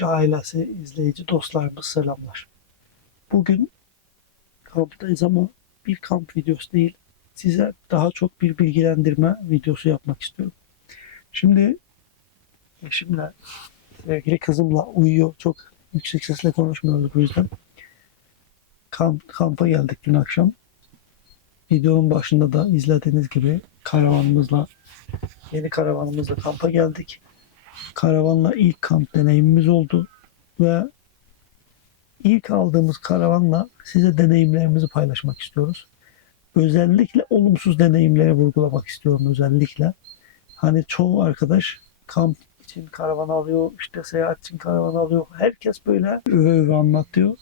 Akşa ailesi izleyici dostlarımız selamlar. Bugün kamptayız ama bir kamp videosu değil. Size daha çok bir bilgilendirme videosu yapmak istiyorum. Şimdi eşimle, sevgili kızımla uyuyor. Çok yüksek sesle konuşmuyoruz bu yüzden. Kamp, kampa geldik dün akşam. Videonun başında da izlediğiniz gibi karavanımızla, yeni karavanımızla kampa geldik karavanla ilk kamp deneyimimiz oldu ve ilk aldığımız karavanla size deneyimlerimizi paylaşmak istiyoruz. Özellikle olumsuz deneyimleri vurgulamak istiyorum özellikle. Hani çoğu arkadaş kamp için karavan alıyor, işte seyahat için karavan alıyor. Herkes böyle öve öve anlatıyor.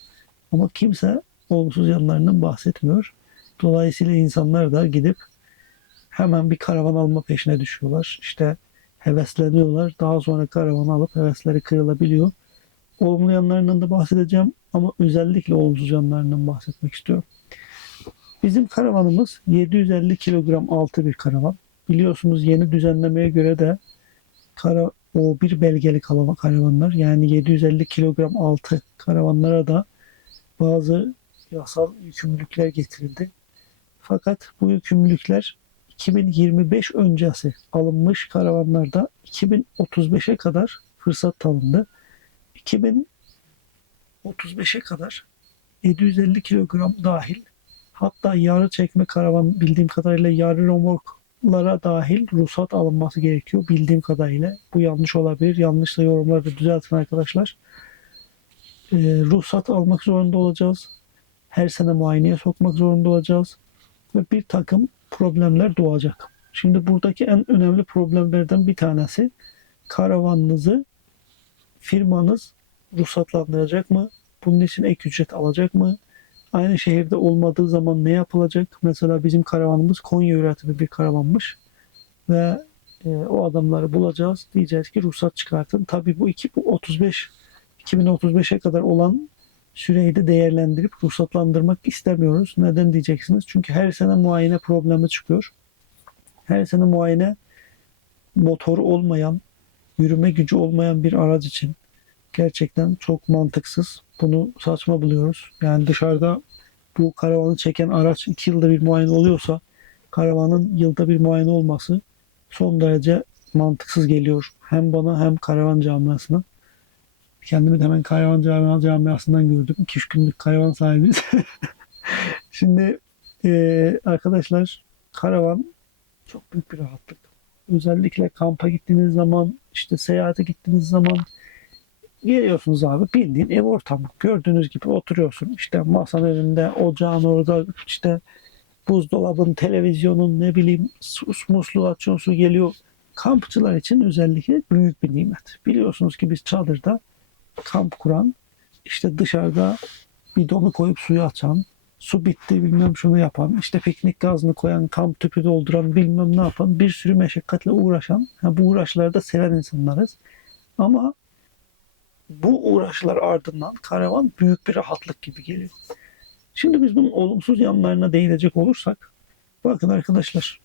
Ama kimse olumsuz yanlarından bahsetmiyor. Dolayısıyla insanlar da gidip hemen bir karavan alma peşine düşüyorlar. İşte hevesleniyorlar. Daha sonra karavanı alıp hevesleri kırılabiliyor. Olumlu yanlarından da bahsedeceğim ama özellikle olumsuz yanlarından bahsetmek istiyorum. Bizim karavanımız 750 kilogram altı bir karavan. Biliyorsunuz yeni düzenlemeye göre de kara, o bir belgeli karavanlar yani 750 kilogram altı karavanlara da bazı yasal yükümlülükler getirildi. Fakat bu yükümlülükler 2025 öncesi alınmış karavanlarda 2035'e kadar fırsat tanındı. 2035'e kadar 750 kilogram dahil hatta yarı çekme karavan bildiğim kadarıyla yarı romorklara dahil ruhsat alınması gerekiyor bildiğim kadarıyla. Bu yanlış olabilir. Yanlışsa yorumlarda düzeltin arkadaşlar. Ee, ruhsat almak zorunda olacağız. Her sene muayeneye sokmak zorunda olacağız. Ve bir takım problemler doğacak. Şimdi buradaki en önemli problemlerden bir tanesi karavanınızı firmanız ruhsatlandıracak mı? Bunun için ek ücret alacak mı? Aynı şehirde olmadığı zaman ne yapılacak? Mesela bizim karavanımız Konya üretimi bir karavanmış ve e, o adamları bulacağız. Diyeceğiz ki ruhsat çıkartın. Tabii bu 2035 2035'e kadar olan süreyi de değerlendirip ruhsatlandırmak istemiyoruz. Neden diyeceksiniz? Çünkü her sene muayene problemi çıkıyor. Her sene muayene motoru olmayan, yürüme gücü olmayan bir araç için gerçekten çok mantıksız. Bunu saçma buluyoruz. Yani dışarıda bu karavanı çeken araç 2 yılda bir muayene oluyorsa karavanın yılda bir muayene olması son derece mantıksız geliyor. Hem bana hem karavan camiasına. Kendimi de hemen karavan camia, camiasından gördüm. 2-3 günlük karavan sahibiyiz. Şimdi e, arkadaşlar karavan çok büyük bir rahatlık. Özellikle kampa gittiğiniz zaman, işte seyahate gittiğiniz zaman geliyorsunuz abi bildiğin ev ortamı. Gördüğünüz gibi oturuyorsun. İşte masanın önünde, ocağın orada, işte buzdolabın, televizyonun ne bileyim musluğu açıyorsun su geliyor. Kampçılar için özellikle büyük bir nimet. Biliyorsunuz ki biz çadırda kamp kuran, işte dışarıda bidonu koyup suyu açan, su bitti bilmem şunu yapan, işte piknik gazını koyan, kamp tüpü dolduran bilmem ne yapan, bir sürü meşakkatle uğraşan, ha, bu uğraşları da seven insanlarız. Ama bu uğraşlar ardından karavan büyük bir rahatlık gibi geliyor. Şimdi biz bunun olumsuz yanlarına değinecek olursak, bakın arkadaşlar,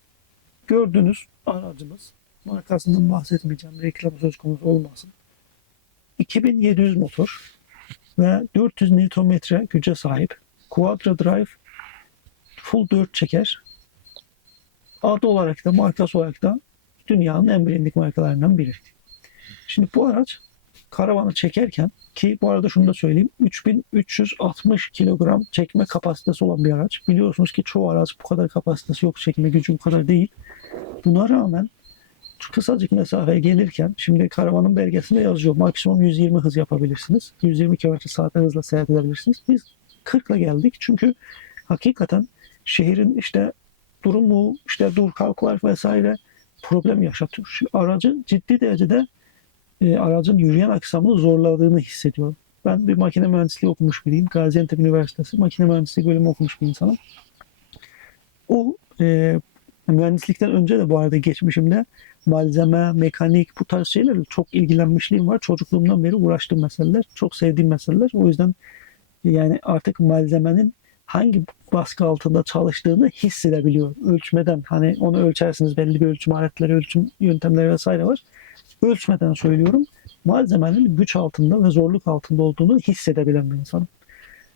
gördüğünüz aracımız, markasından bahsetmeyeceğim, reklam söz konusu olmasın. 2700 motor ve 400 Nm güce sahip. Quadra Drive full 4 çeker. Adı olarak da markası olarak da dünyanın en bilindik markalarından biri. Şimdi bu araç karavanı çekerken ki bu arada şunu da söyleyeyim 3360 kilogram çekme kapasitesi olan bir araç. Biliyorsunuz ki çoğu araç bu kadar kapasitesi yok çekme gücü bu kadar değil. Buna rağmen kısacık mesafeye gelirken şimdi karavanın belgesinde yazıyor maksimum 120 hız yapabilirsiniz. 120 km saat hızla seyahat edebilirsiniz. Biz 40 ile geldik çünkü hakikaten şehrin işte durumu işte dur kalklar vesaire problem yaşatıyor. Şu aracın ciddi derecede e, aracın yürüyen aksamını zorladığını hissediyorum. Ben bir makine mühendisliği okumuş biriyim. Gaziantep Üniversitesi makine mühendisliği bölümü okumuş bir insanım. O e, mühendislikten önce de bu arada geçmişimde malzeme, mekanik bu tarz şeylerle çok ilgilenmişliğim var. Çocukluğumdan beri uğraştığım meseleler. Çok sevdiğim meseleler. O yüzden yani artık malzemenin hangi baskı altında çalıştığını hissedebiliyorum. Ölçmeden hani onu ölçersiniz belli bir ölçüm aletleri, ölçüm yöntemleri vesaire var. Ölçmeden söylüyorum. malzemenin güç altında ve zorluk altında olduğunu hissedebilen bir insanım.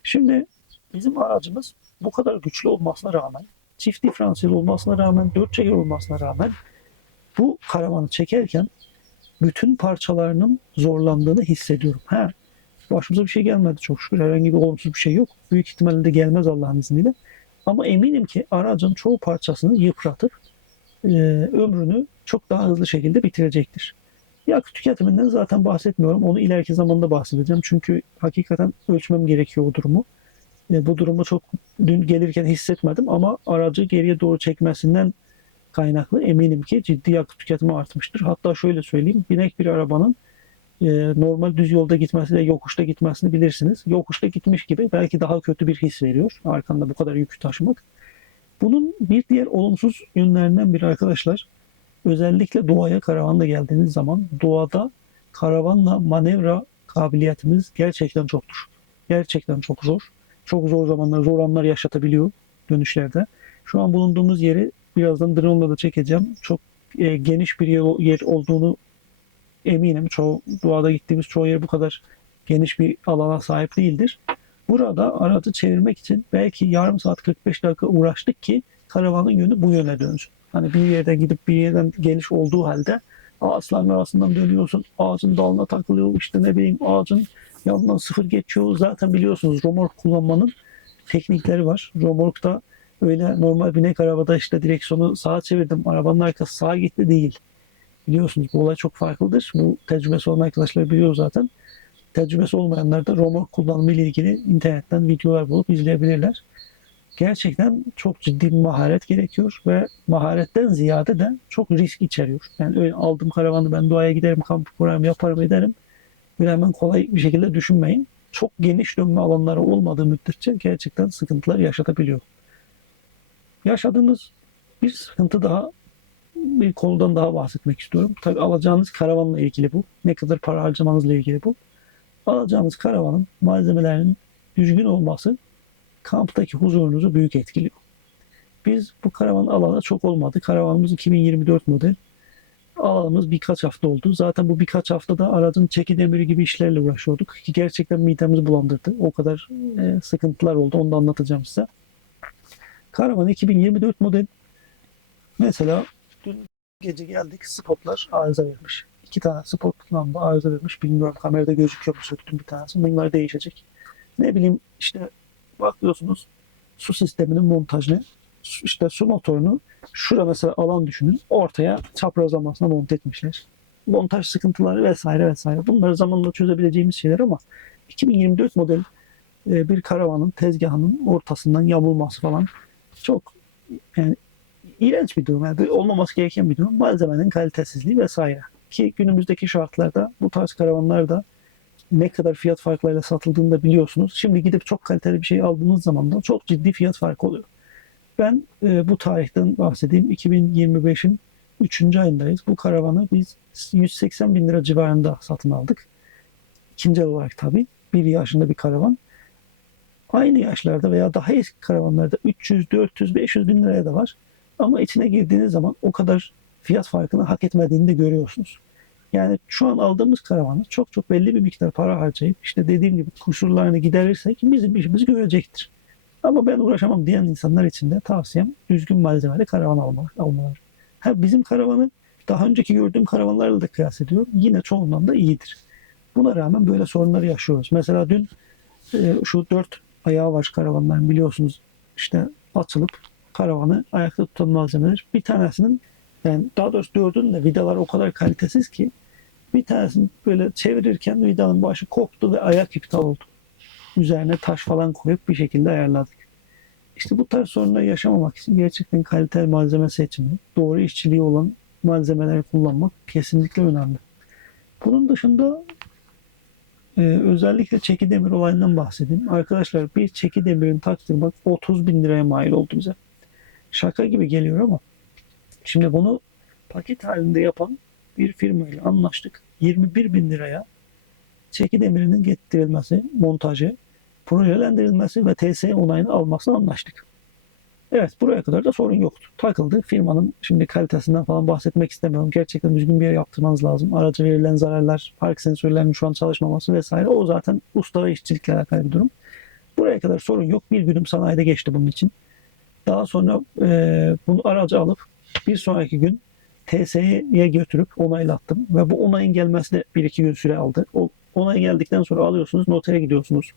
Şimdi bizim aracımız bu kadar güçlü olmasına rağmen, çift diferansiyel olmasına rağmen, dört çeker olmasına rağmen bu karavanı çekerken bütün parçalarının zorlandığını hissediyorum. Ha, başımıza bir şey gelmedi çok şükür. Herhangi bir olumsuz bir şey yok. Büyük ihtimalle de gelmez Allah'ın izniyle. Ama eminim ki aracın çoğu parçasını yıpratıp e, ömrünü çok daha hızlı şekilde bitirecektir. Yakıt tüketiminden zaten bahsetmiyorum. Onu ileriki zamanda bahsedeceğim. Çünkü hakikaten ölçmem gerekiyor o durumu. E, bu durumu çok dün gelirken hissetmedim ama aracı geriye doğru çekmesinden kaynaklı eminim ki ciddi yakıt tüketimi artmıştır. Hatta şöyle söyleyeyim. Binek bir arabanın e, normal düz yolda gitmesiyle yokuşta gitmesini bilirsiniz. Yokuşta gitmiş gibi belki daha kötü bir his veriyor. Arkanda bu kadar yükü taşımak. Bunun bir diğer olumsuz yönlerinden biri arkadaşlar. Özellikle doğaya karavanla geldiğiniz zaman doğada karavanla manevra kabiliyetimiz gerçekten çok düşük. Gerçekten çok zor. Çok zor zamanlar, zor anlar yaşatabiliyor dönüşlerde. Şu an bulunduğumuz yeri birazdan drone'la da çekeceğim. Çok e, geniş bir yer, yer olduğunu eminim. Çoğu doğada gittiğimiz çoğu yer bu kadar geniş bir alana sahip değildir. Burada aracı çevirmek için belki yarım saat 45 dakika uğraştık ki karavanın yönü bu yöne dönsün. Hani bir yerden gidip bir yerden geliş olduğu halde ağaçların arasından dönüyorsun. Ağacın dalına takılıyor. işte ne bileyim ağacın yanından sıfır geçiyor. Zaten biliyorsunuz romork kullanmanın teknikleri var. Romork'ta öyle normal binek arabada işte direksiyonu sağa çevirdim. Arabanın arkası sağa gitti değil. Biliyorsunuz bu olay çok farklıdır. Bu tecrübesi olan arkadaşlar biliyor zaten. Tecrübesi olmayanlar da romork kullanımı ile ilgili internetten videolar bulup izleyebilirler. Gerçekten çok ciddi bir maharet gerekiyor ve maharetten ziyade de çok risk içeriyor. Yani öyle aldım karavanı ben doğaya giderim, kamp kurarım, yaparım, ederim. Böyle hemen kolay bir şekilde düşünmeyin. Çok geniş dönme alanları olmadığı müddetçe gerçekten sıkıntılar yaşatabiliyor. Yaşadığımız bir sıkıntı daha bir konudan daha bahsetmek istiyorum. Tabii alacağınız karavanla ilgili bu. Ne kadar para harcamanızla ilgili bu. Alacağınız karavanın malzemelerinin düzgün olması kamptaki huzurunuzu büyük etkiliyor. Biz bu karavan alana çok olmadı. Karavanımız 2024 model. Alanımız birkaç hafta oldu. Zaten bu birkaç haftada aracın çeki demiri gibi işlerle uğraşıyorduk. Ki gerçekten midemizi bulandırdı. O kadar e, sıkıntılar oldu. Onu da anlatacağım size. Karavan 2024 model. Mesela dün gece geldik spotlar arıza vermiş. İki tane spot lamba arıza vermiş. Bilmiyorum kamerada gözüküyor mu söktüm bir tanesi. Bunlar değişecek. Ne bileyim işte bakıyorsunuz su sisteminin montajını işte su motorunu şura mesela alan düşünün ortaya çaprazlamasına monte etmişler. Montaj sıkıntıları vesaire vesaire. Bunları zamanla çözebileceğimiz şeyler ama 2024 model e, bir karavanın tezgahının ortasından yamulması falan çok yani iğrenç bir durum. Yani olmaması gereken bir durum. Malzemenin kalitesizliği vesaire. Ki günümüzdeki şartlarda bu tarz karavanlarda ne kadar fiyat farklarıyla satıldığını da biliyorsunuz. Şimdi gidip çok kaliteli bir şey aldığınız zaman da çok ciddi fiyat farkı oluyor. Ben e, bu tarihten bahsedeyim. 2025'in 3. ayındayız. Bu karavanı biz 180 bin lira civarında satın aldık. İkinci olarak tabii. Bir yaşında bir karavan. Aynı yaşlarda veya daha eski karavanlarda 300, 400, 500 bin liraya da var. Ama içine girdiğiniz zaman o kadar fiyat farkını hak etmediğini de görüyorsunuz. Yani şu an aldığımız karavanı çok çok belli bir miktar para harcayıp işte dediğim gibi kusurlarını giderirsek bizim işimizi görecektir. Ama ben uğraşamam diyen insanlar için de tavsiyem düzgün malzemeli karavan almalar. almaları. Ha, bizim karavanı daha önceki gördüğüm karavanlarla da kıyas ediyorum. Yine çoğundan da iyidir. Buna rağmen böyle sorunları yaşıyoruz. Mesela dün e, şu dört ayağı var karavanların biliyorsunuz işte açılıp karavanı ayakta tutan malzemeler. Bir tanesinin yani daha doğrusu dördünün de vidalar o kadar kalitesiz ki bir tanesini böyle çevirirken vidanın başı koptu ve ayak iptal oldu. Üzerine taş falan koyup bir şekilde ayarladık. İşte bu tarz sorunları yaşamamak için gerçekten kaliteli malzeme seçimi, doğru işçiliği olan malzemeleri kullanmak kesinlikle önemli. Bunun dışında e, özellikle çeki demir olayından bahsedeyim. Arkadaşlar bir çeki demirini taktırmak 30 bin liraya mal oldu bize. Şaka gibi geliyor ama Şimdi bunu paket halinde yapan bir firmayla anlaştık. 21 bin liraya çeki demirinin getirilmesi, montajı, projelendirilmesi ve TS onayını almasını anlaştık. Evet buraya kadar da sorun yoktu. Takıldı. Firmanın şimdi kalitesinden falan bahsetmek istemiyorum. Gerçekten düzgün bir yere yaptırmanız lazım. Araca verilen zararlar, park sensörlerinin şu an çalışmaması vesaire. O zaten usta ve işçilikle alakalı bir durum. Buraya kadar sorun yok. Bir günüm sanayide geçti bunun için. Daha sonra e, bunu aracı alıp bir sonraki gün TSE'ye götürüp onaylattım. Ve bu onayın gelmesi de bir iki gün süre aldı. O onay geldikten sonra alıyorsunuz, notere gidiyorsunuz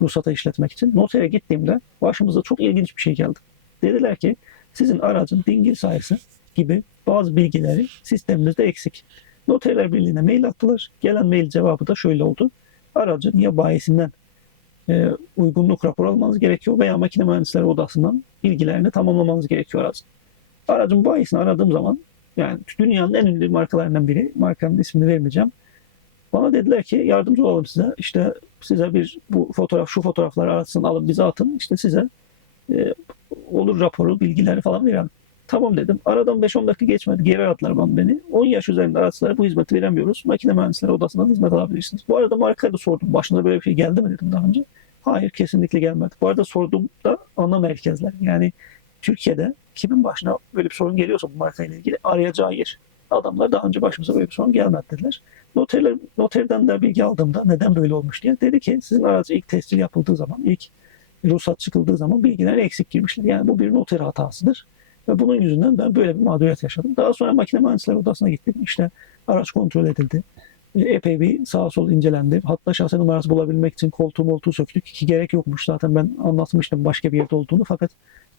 ruhsata işletmek için. Notere gittiğimde başımıza çok ilginç bir şey geldi. Dediler ki sizin aracın dingil sayısı gibi bazı bilgileri sisteminizde eksik. Noterler Birliği'ne mail attılar. Gelen mail cevabı da şöyle oldu. Aracın ya bayisinden e, uygunluk raporu almanız gerekiyor veya makine mühendisleri odasından bilgilerini tamamlamanız gerekiyor aracın. Aracın bayisini aradığım zaman yani dünyanın en ünlü markalarından biri. Markanın ismini vermeyeceğim. Bana dediler ki yardımcı olalım size. İşte size bir bu fotoğraf şu fotoğrafları aratsın alın bize atın. İşte size e, olur raporu bilgileri falan verelim. Tamam dedim. Aradan 5-10 dakika geçmedi. Geri aradılar bana beni. 10 yaş üzerinde araçlara bu hizmeti veremiyoruz. Makine mühendisleri odasından hizmet alabilirsiniz. Bu arada markaya da sordum. Başına böyle bir şey geldi mi dedim daha önce. Hayır kesinlikle gelmedi. Bu arada sorduğumda ana merkezler. Yani Türkiye'de kimin başına böyle bir sorun geliyorsa bu markayla ilgili arayacağı yer. Adamlar daha önce başımıza böyle bir sorun gelmedi dediler. Noterler, noterden de bilgi aldığımda neden böyle olmuş diye dedi ki sizin aracı ilk tescil yapıldığı zaman, ilk ruhsat çıkıldığı zaman bilgiler eksik girmişler. Yani bu bir noter hatasıdır. Ve bunun yüzünden ben böyle bir mağduriyet yaşadım. Daha sonra makine mühendisleri odasına gittim. İşte araç kontrol edildi. E, Epey bir sağa sol incelendi. Hatta şahsen numarası bulabilmek için koltuğu moltuğu söktük ki gerek yokmuş. Zaten ben anlatmıştım başka bir yerde olduğunu. Fakat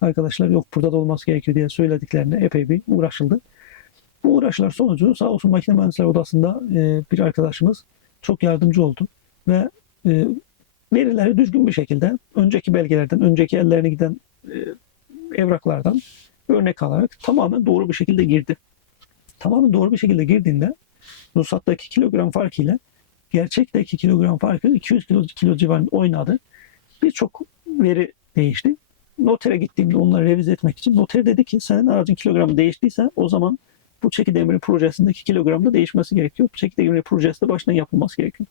arkadaşlar yok burada da olması gerekiyor diye söylediklerinde epey bir uğraşıldı. Bu uğraşlar sonucu sağ olsun makine mühendisleri odasında e, bir arkadaşımız çok yardımcı oldu. Ve e, verileri düzgün bir şekilde önceki belgelerden, önceki ellerine giden e, evraklardan örnek alarak tamamen doğru bir şekilde girdi. Tamamen doğru bir şekilde girdiğinde ruhsattaki kilogram farkı ile gerçekteki kilogram farkı 200 kilo, kilo civarında oynadı. Birçok veri değişti. Notere gittiğimde onları revize etmek için noter dedi ki senin aracın kilogramı değiştiyse o zaman bu çeki demiri projesindeki kilogram da değişmesi gerekiyor. Bu çeki demiri projesi de baştan yapılması gerekiyor.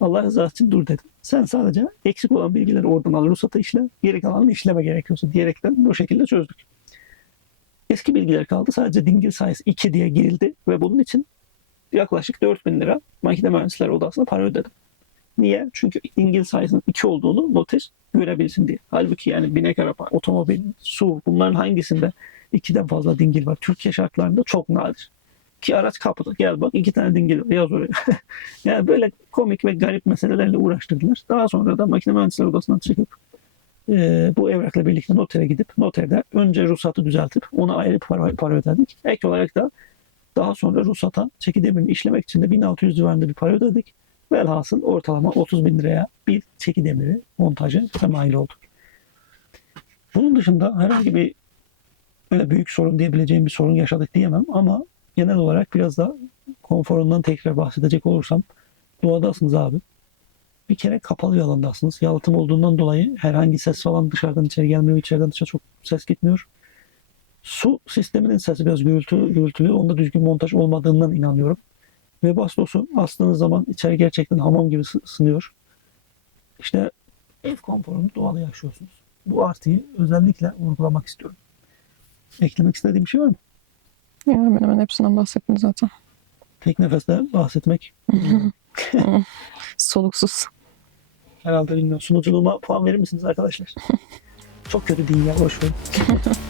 Allah rızası için dur dedim. Sen sadece eksik olan bilgileri oradan al, ruhsata işle, geri kalanını işleme gerekiyorsa diyerekten bu şekilde çözdük. Eski bilgiler kaldı. Sadece dingil sayısı 2 diye girildi ve bunun için yaklaşık 4000 lira makine mühendisleri odasına para ödedim. Niye? Çünkü dingil sayısının 2 olduğunu noter görebilsin diye. Halbuki yani binek araba, otomobil, su bunların hangisinde ikiden fazla dingil var? Türkiye şartlarında çok nadir. Ki araç kapıda gel bak iki tane dingil yaz oraya. yani böyle komik ve garip meselelerle uğraştırdılar. Daha sonra da makine mühendisleri odasından çıkıp e, bu evrakla birlikte notere gidip noterde önce ruhsatı düzeltip ona ayrı para, para ödedik. Ek olarak da daha sonra ruhsata çeki demirini işlemek için de 1600 civarında bir para ödedik. Velhasıl ortalama 30 bin liraya bir çeki demiri montajı temayül olduk. Bunun dışında herhangi bir böyle büyük sorun diyebileceğim bir sorun yaşadık diyemem ama genel olarak biraz da konforundan tekrar bahsedecek olursam doğadasınız abi. Bir kere kapalı bir alandasınız. Yalıtım olduğundan dolayı herhangi ses falan dışarıdan içeri gelmiyor. içeriden dışarı çok ses gitmiyor. Su sisteminin sesi biraz gürültü, gürültülü. Onda düzgün montaj olmadığından inanıyorum. Ve bastosu astığınız zaman içeri gerçekten hamam gibi ısı- ısınıyor. İşte ev konforunu doğal yaşıyorsunuz. Bu artıyı özellikle vurgulamak istiyorum. Eklemek istediğim bir şey var mı? Ya hemen hemen hepsinden bahsettin zaten. Tek nefeste bahsetmek Soluksuz. herhalde bilmiyorum. Sunuculuğuma puan verir misiniz arkadaşlar? Çok kötü değil ya boş verin.